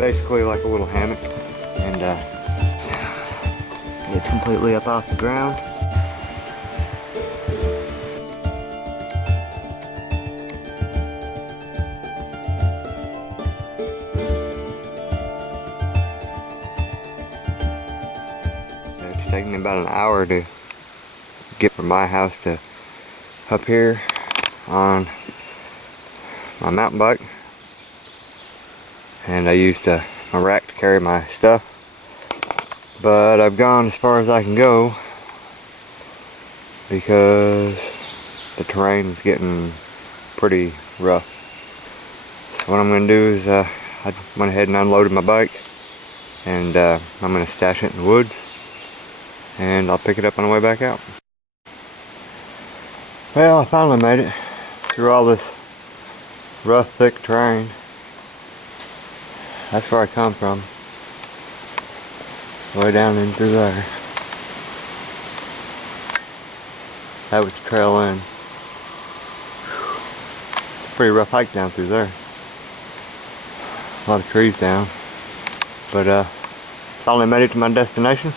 basically like a little hammock, and it's completely up off the ground. It's taken me about an hour to get from my house to up here on my mountain bike, and I used my rack to carry my stuff, but I've gone as far as I can go because the terrain is getting pretty rough. So what I'm going to do is I went ahead and unloaded my bike, and I'm going to stash it in the woods, and I'll pick it up on the way back out. Well, I finally made it through all this rough, thick terrain. That's where I come from. Way down in through there. That was the trail end. It's a pretty rough hike down through there. A lot of trees down. But finally made it to my destination.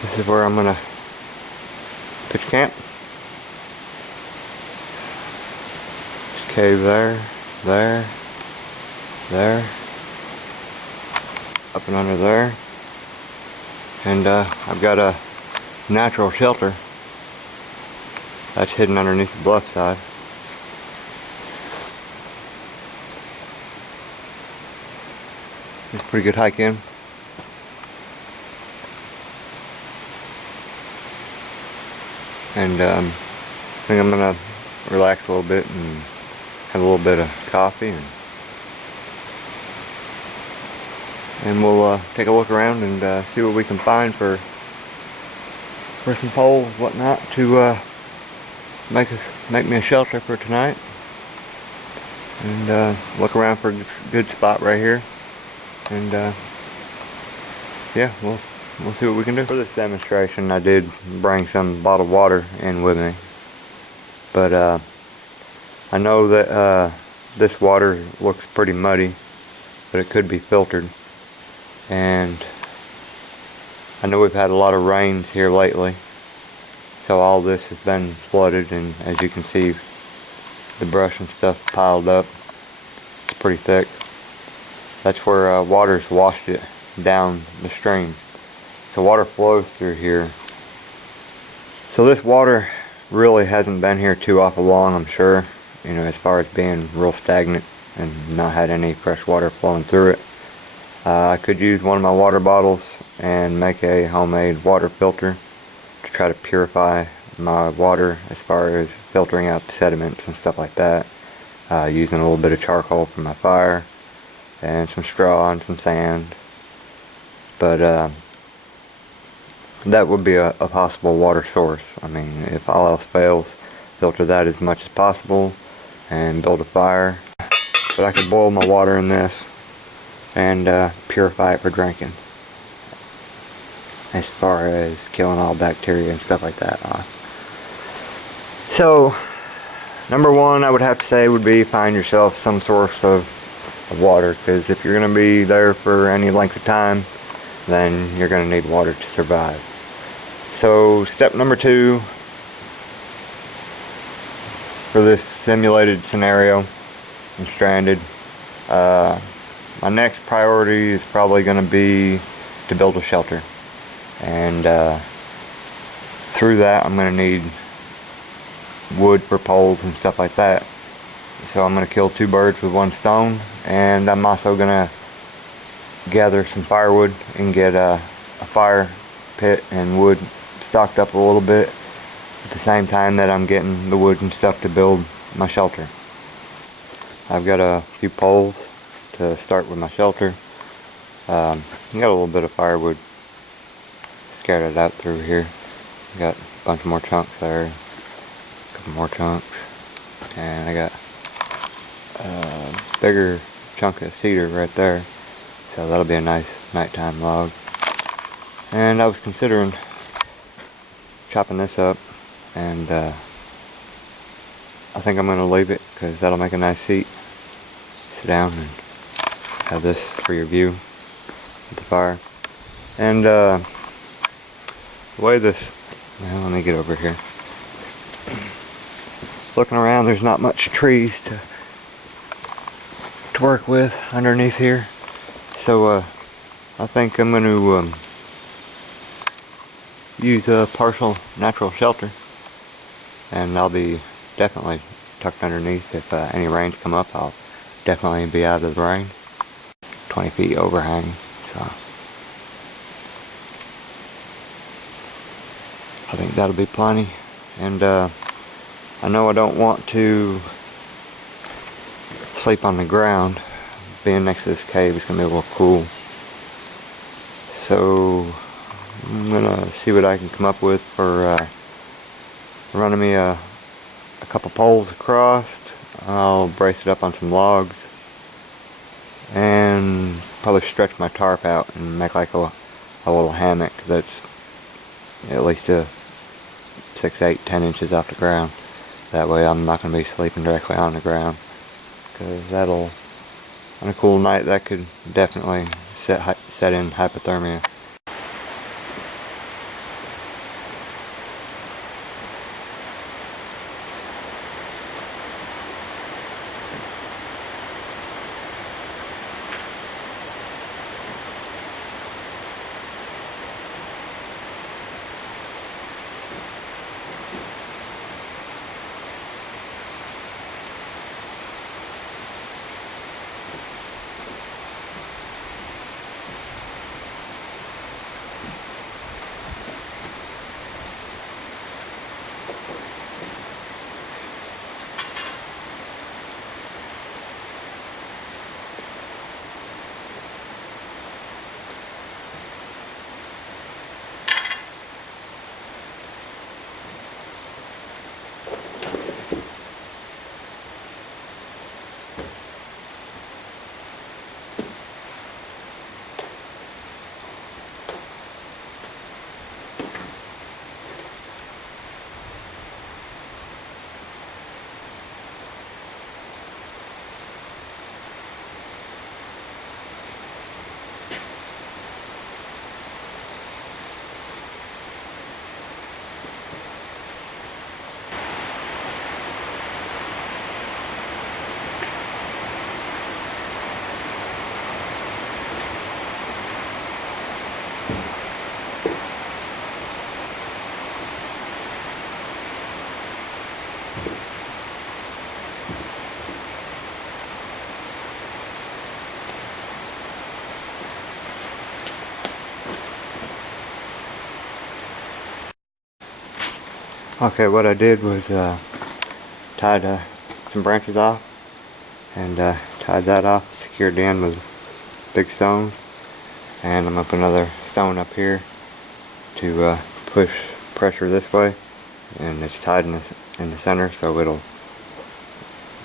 This is where I'm gonna pitch camp. Just cave there, there, up and under there. And I've got a natural shelter that's hidden underneath the bluff side. It's a pretty good hike in. And I think I'm gonna relax a little bit and have a little bit of coffee, and we'll take a look around and see what we can find for some poles, whatnot, to make me a shelter for tonight. And look around for a good spot right here, and yeah, we'll see what we can do. For this demonstration, I did bring some bottled water in with me, but I know that this water looks pretty muddy, but it could be filtered. And I know we've had a lot of rains here lately, so all this has been flooded, and as you can see, the brush and stuff piled up. It's pretty thick. That's where water's washed it down the stream. So water flows through here. So this water really hasn't been here too awful long, I'm sure. You know, as far as being real stagnant and not had any fresh water flowing through it. I could use one of my water bottles and make a homemade water filter to try to purify my water as far as filtering out the sediments and stuff like that. Using a little bit of charcoal from my fire and some straw and some sand. But that would be a possible water source. I mean, if all else fails, filter that as much as possible and build a fire. But I could boil my water in this and purify it for drinking, as far as killing all bacteria and stuff like that off. So number one, I would have to say, would be find yourself some source of water, because if you're going to be there for any length of time, then you're going to need water to survive. So step number two for this simulated scenario, I'm stranded. My next priority is probably going to be to build a shelter, and through that I'm going to need wood for poles and stuff like that. So I'm going to kill two birds with one stone, and I'm also going to gather some firewood and get a fire pit and wood stocked up a little bit at the same time that I'm getting the wood and stuff to build my shelter. I've got a few poles to start with my shelter. Got a little bit of firewood scattered out through here. Got a bunch more chunks there, a couple more chunks, and I got a bigger chunk of cedar right there, so that'll be a nice nighttime log. And I was considering chopping this up and I think I'm gonna leave it because that'll make a nice seat. Sit down and have this for your view of the fire. And the way this, well, let me get over here. Looking around, there's not much trees to work with underneath here, so I think I'm going to use a partial natural shelter, and I'll be definitely tucked underneath. If any rains come up, I'll definitely be out of the rain. 20 feet overhang, so I think that'll be plenty. And I know I don't want to sleep on the ground. Being next to this cave is going to be a little cool. So I'm going to see what I can come up with for running me a couple poles across. I'll brace it up on some logs and probably stretch my tarp out and make like a little hammock that's at least 6, 8, 10 inches off the ground. That way I'm not going to be sleeping directly on the ground, because that'll, on a cool night, that could definitely set in hypothermia. Okay, what I did was tied some branches off and tied that off, secured the end with big stones, and I'm going to put another stone up here to push pressure this way, and it's tied in the center, so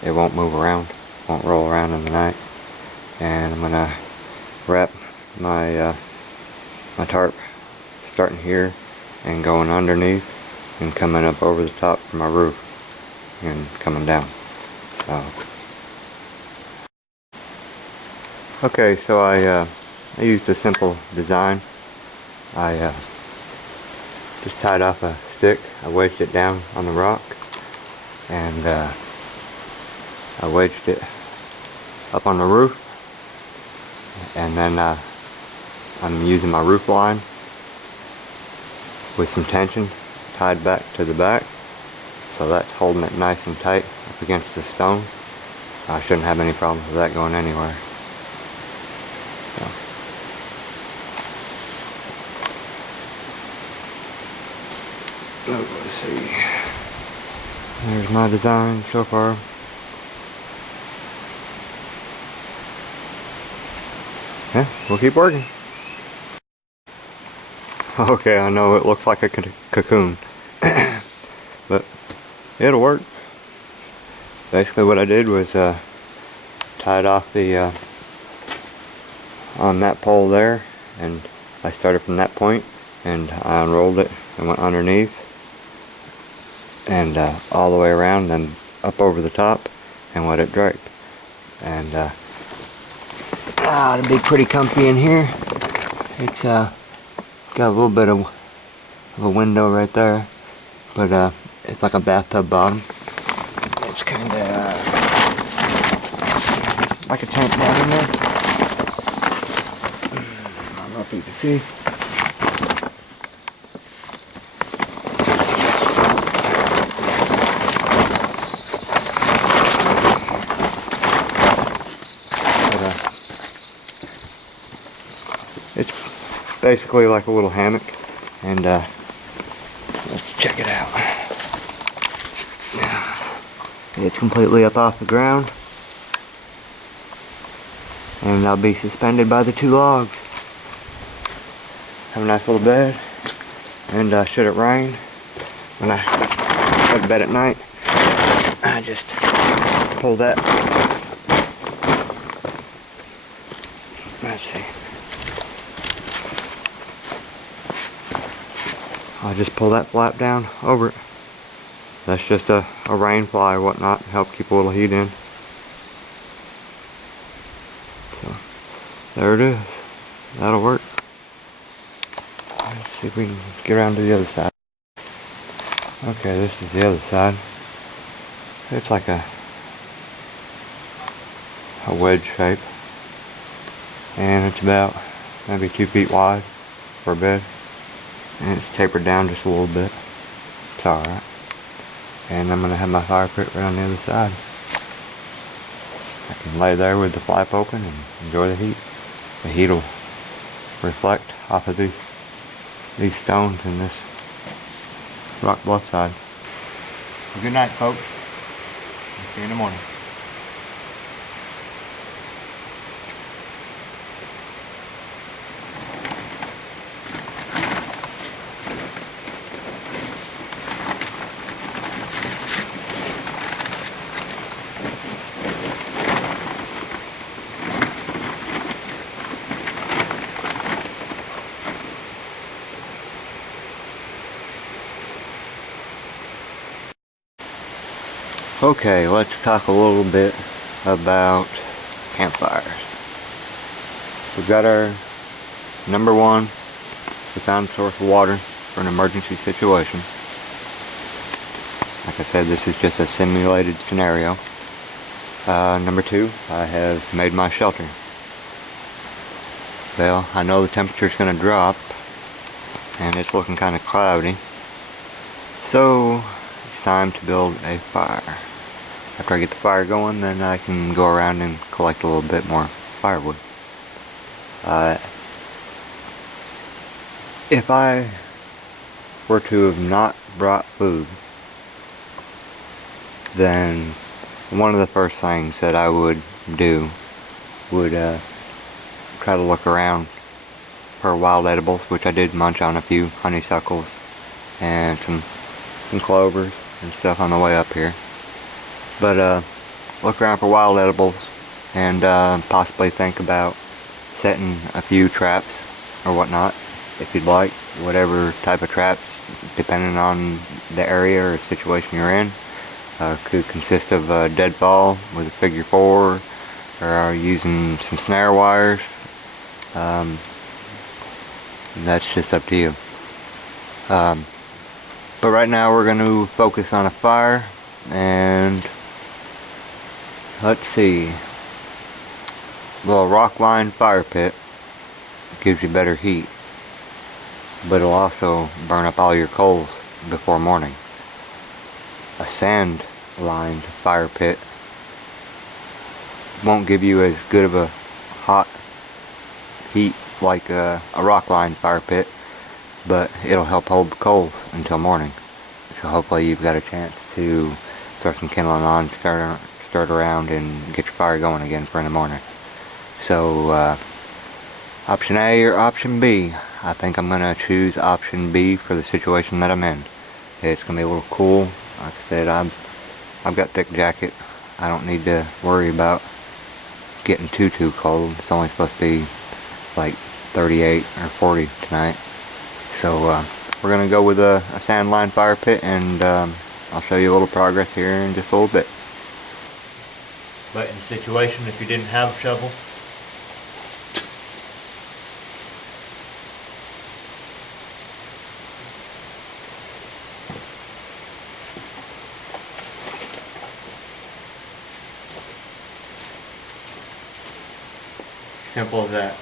it won't move around, won't roll around in the night. And I'm going to wrap my my tarp starting here and going underneath and coming up over the top of my roof and coming down. So okay, so I used a simple design. I just tied off a stick, I wedged it down on the rock, and I wedged it up on the roof, and then I'm using my roof line with some tension tied back to the back, so that's holding it nice and tight up against the stone. I shouldn't have any problems with that going anywhere. So, let's see. There's my design so far. Yeah, we'll keep working. Okay, I know it looks like a cocoon, but it'll work. Basically what I did was tied off the on that pole there, and I started from that point and I unrolled it and went underneath and all the way around, and up over the top and let it drape. And it'll be pretty comfy in here. It's got a little bit of a window right there, but it's like a bathtub bottom. It's kind of like a tent down in there. I don't know if you can see. It's basically like a little hammock, and let's check it out. It's completely up off the ground, and I'll be suspended by the 2 logs. Have a nice little bed, and should it rain, when I go to bed at night, I just pull that. Let's see. I'll just pull that flap down over it. That's just a rain fly or whatnot, help keep a little heat in. So, there it is. That'll work. Let's see if we can get around to the other side. Okay, this is the other side. It's like a wedge shape. And it's about maybe 2 feet wide for a bed. And it's tapered down just a little bit. It's alright. And I'm going to have my fire pit right on the other side. I can lay there with the flap open and enjoy the heat. The heat will reflect off of these stones in this rock bluff side. Well, good night, folks. I'll see you in the morning. Okay, let's talk a little bit about campfires. We've got our number 1, we found a source of water for an emergency situation. Like I said, this is just a simulated scenario. Number 2, I have made my shelter. Well, I know the temperature's going to drop, and it's looking kind of cloudy. So, it's time to build a fire. After I get the fire going, then I can go around and collect a little bit more firewood. If I were to have not brought food, then one of the first things that I would do would try to look around for wild edibles, which I did munch on a few honeysuckles and some clovers and stuff on the way up here. But look around for wild edibles and possibly think about setting a few traps or whatnot, if you'd like. Whatever type of traps, depending on the area or situation you're in. Could consist of a deadfall with a figure 4, or using some snare wires. That's just up to you. But right now we're going to focus on a fire, and let's see. Well, a rock lined fire pit gives you better heat, but it'll also burn up all your coals before morning. A sand lined fire pit won't give you as good of a hot heat like a rock lined fire pit, but it'll help hold the coals until morning. So hopefully you've got a chance to throw some kindling on, start around and get your fire going again for in the morning. So option A or option B? I think I'm gonna choose option B for the situation that I'm in. It's gonna be a little cool. Like I said, I've got thick jacket. I don't need to worry about getting too cold. It's only supposed to be like 38 or 40 tonight. So we're gonna go with a sand lined fire pit and I'll show you a little progress here in just a little bit. But in the situation, if you didn't have a shovel, simple as that.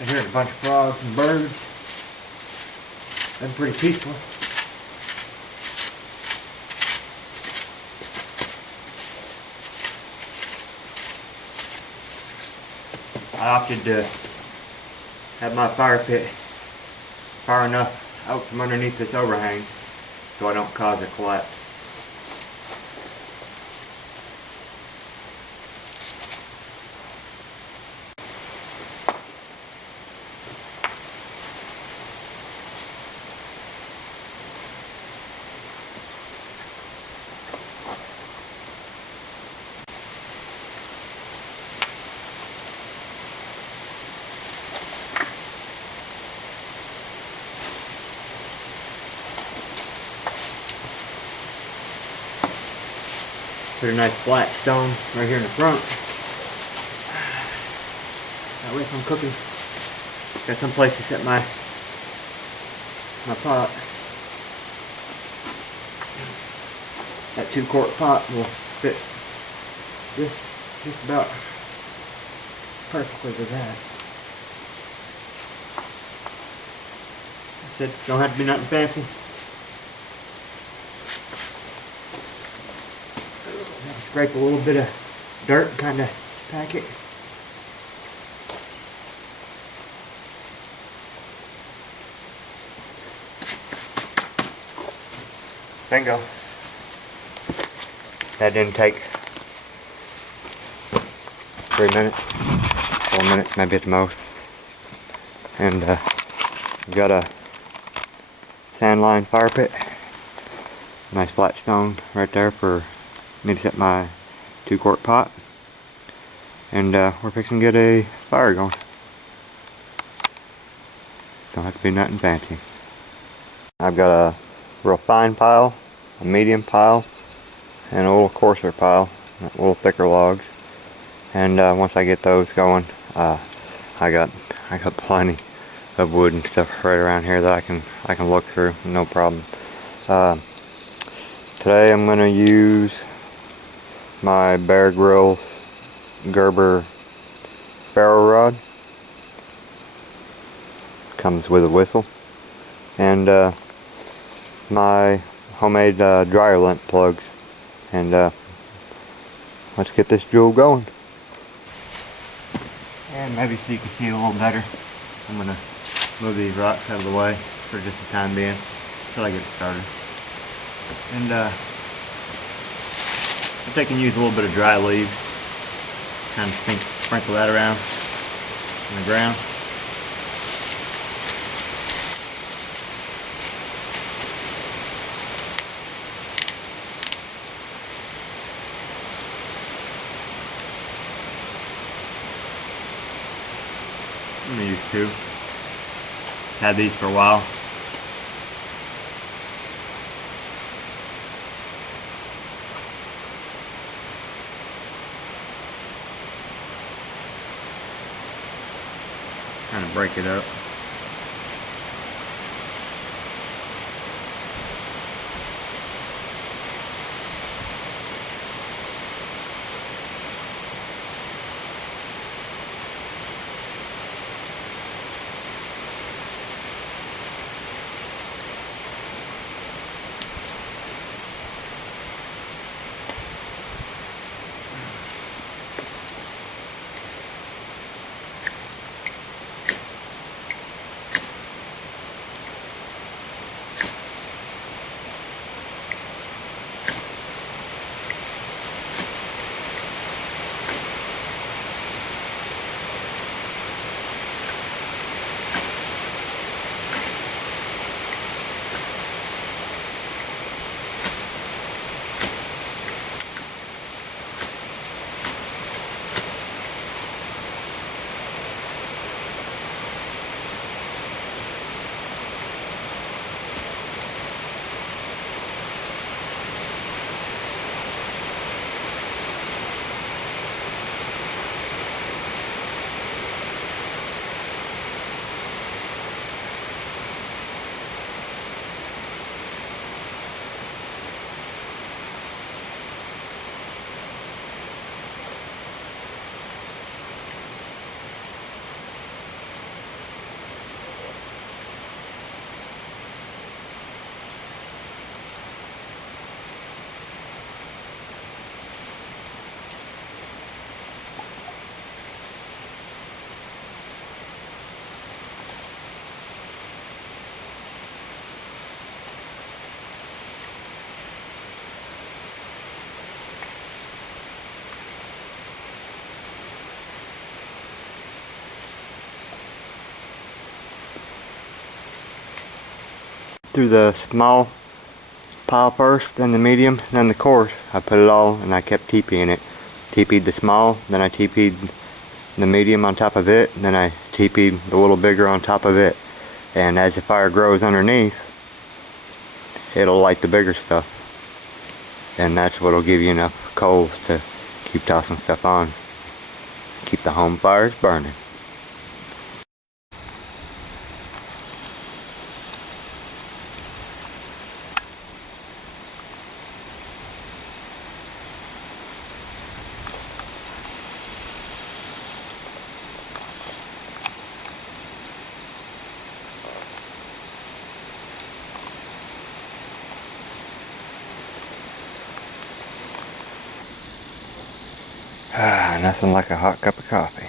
I heard a bunch of frogs and birds. Been pretty peaceful. I opted to have my fire pit far enough out from underneath this overhang so I don't cause a collapse. Put a nice flat stone right here in the front. That way if I'm cooking, got some place to set my pot. That 2-quart pot will fit just about perfectly with that. I said, don't have to be nothing fancy. Scrape a little bit of dirt and kind of pack it. Bingo. That didn't take 3 minutes, 4 minutes maybe at the most. And we've got a sand lined fire pit. Nice flat stone right there for me to set my 2-quart pot, and we're fixing to get a fire going. Don't have to be nothing fancy. I've got a real fine pile, a medium pile, and a little coarser pile, a little thicker logs. And once I get those going, I got plenty of wood and stuff right around here that I can look through, no problem. Today I'm gonna use my Bear Grylls Gerber ferro rod. Comes with a whistle, and my homemade dryer lint plugs. And let's get this jewel going. And maybe so you can see a little better, I'm gonna move these rocks out of the way for just the time being until I get it started. And if they can use a little bit of dry leaves, kind of sprinkle that around on the ground. I'm going to use 2. Had these for a while. Kind of break it up. through the small pile first, then the medium, then the coarse. I put it all and I kept TPing it. TP'd the small, then I TP'd the medium on top of it, and then I TP'd the little bigger on top of it. And as the fire grows underneath, it'll light the bigger stuff. And that's what'll give you enough coals to keep tossing stuff on. Keep the home fires burning. Nothing like a hot cup of coffee.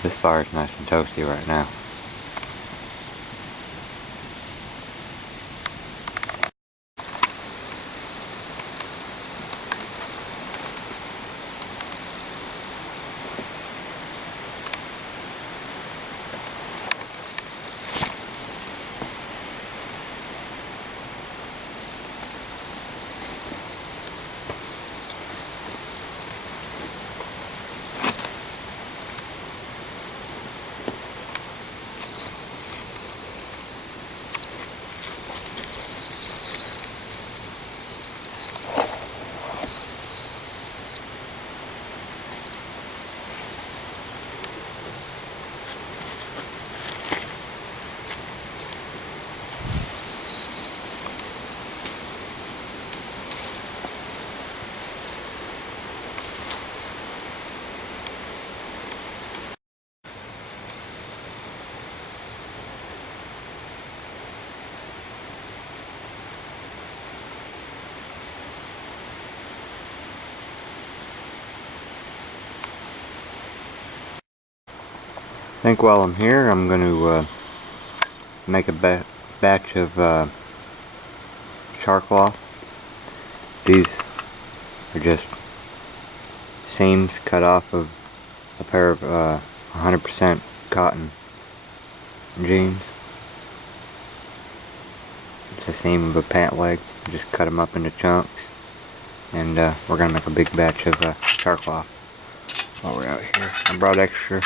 This fire is nice and toasty right now. I think while I'm here, I'm going to make a batch of char cloth. These are just seams cut off of a pair of 100% cotton jeans. It's the seam of a pant leg. Just cut them up into chunks, and we're going to make a big batch of char cloth while we're out here. I brought extra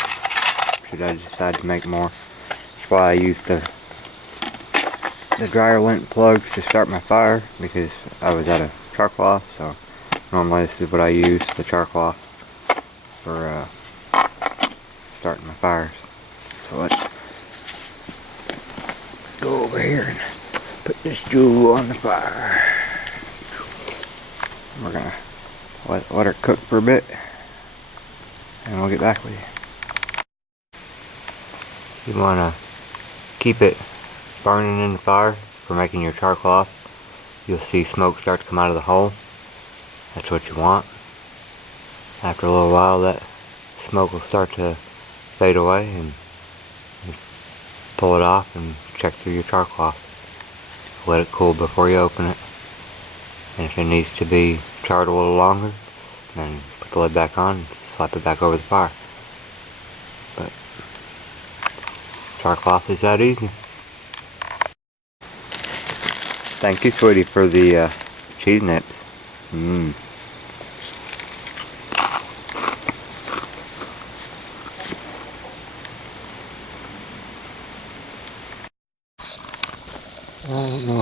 should I decide to make more. That's why I used the dryer lint plugs to start my fire, because I was out of char cloth. So normally this is what I use, the char cloth, for starting my fires. So let's go over here and put this jewel on the fire. We're gonna let her cook for a bit, and we'll get back with you. You want to keep it burning in the fire for making your char cloth. You'll see smoke start to come out of the hole. That's what you want. After a little while, that smoke will start to fade away, and you pull it off and check through your char cloth. Let it cool before you open it. And if it needs to be charred a little longer, then put the lid back on and slap it back over the fire. But char cloth is that easy. Thank you, sweetie, for the cheese nips.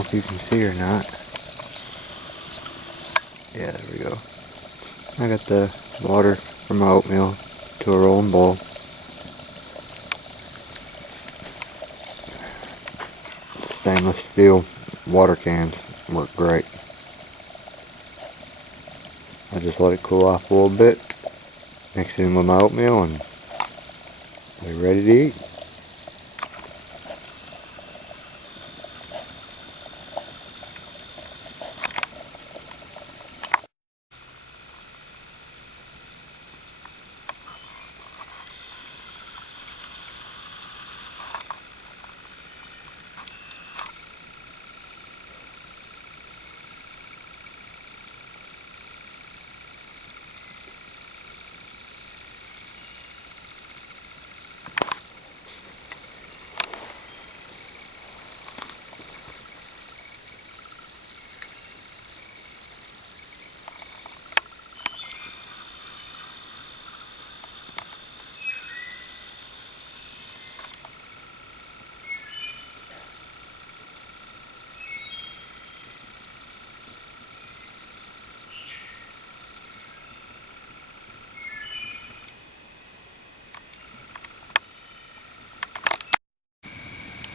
know if you can see or not. Yeah, there we go. I got the water from my oatmeal to a rolling boil. Stainless steel water cans work great. I just let it cool off a little bit, mix it in with my oatmeal, and we're ready to eat.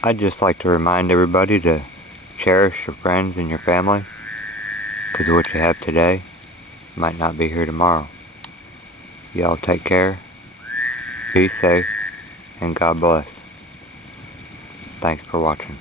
I'd just like to remind everybody to cherish your friends and your family, because what you have today might not be here tomorrow. Y'all take care, be safe, and God bless. Thanks for watching.